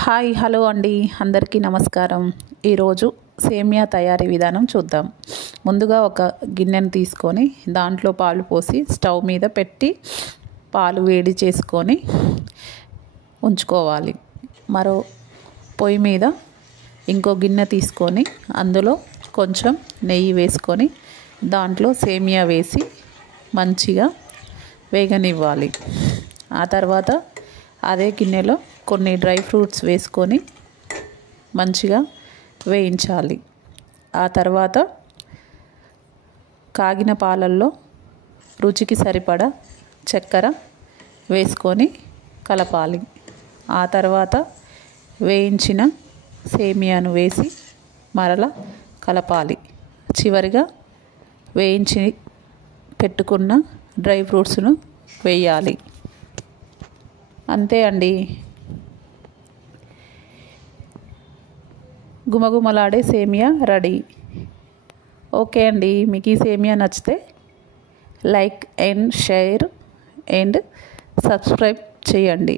Hi hello అండి, అందరికీ నమస్కారం. ఈరోజు సేమియా తయారీ విధానం చూద్దాం. ముందుగా ఒక గిన్నెను తీసుకొని దాంట్లో పాలు పోసి స్టవ్ మీద పెట్టి పాలు వేడి చేసుకొని ఉంచుకోవాలి. మరో పొయ్యి మీద ఇంకో గిన్నె తీసుకొని అందులో కొంచెం నెయ్యి వేసుకొని దాంట్లో సేమియా వేసి మంచిగా వేగనివ్వాలి. ఆ తర్వాత అదే గిన్నెలో కొన్ని డ్రై ఫ్రూట్స్ వేసుకొని మంచిగా వేయించాలి. ఆ తర్వాత కాగిన పాలల్లో రుచికి సరిపడా చక్కెర వేసుకొని కలపాలి. ఆ తర్వాత వేయించిన సేమియాను వేసి మరలా కలపాలి. చివరిగా వేయించి పెట్టుకున్న డ్రై ఫ్రూట్స్ను వేయాలి. అంతే అండి, గుమగుమలాడే సేమియా రెడీ. ఓకే అండి, మీకు ఈ సేమియా నచ్చితే like and share and subscribe చేయండి.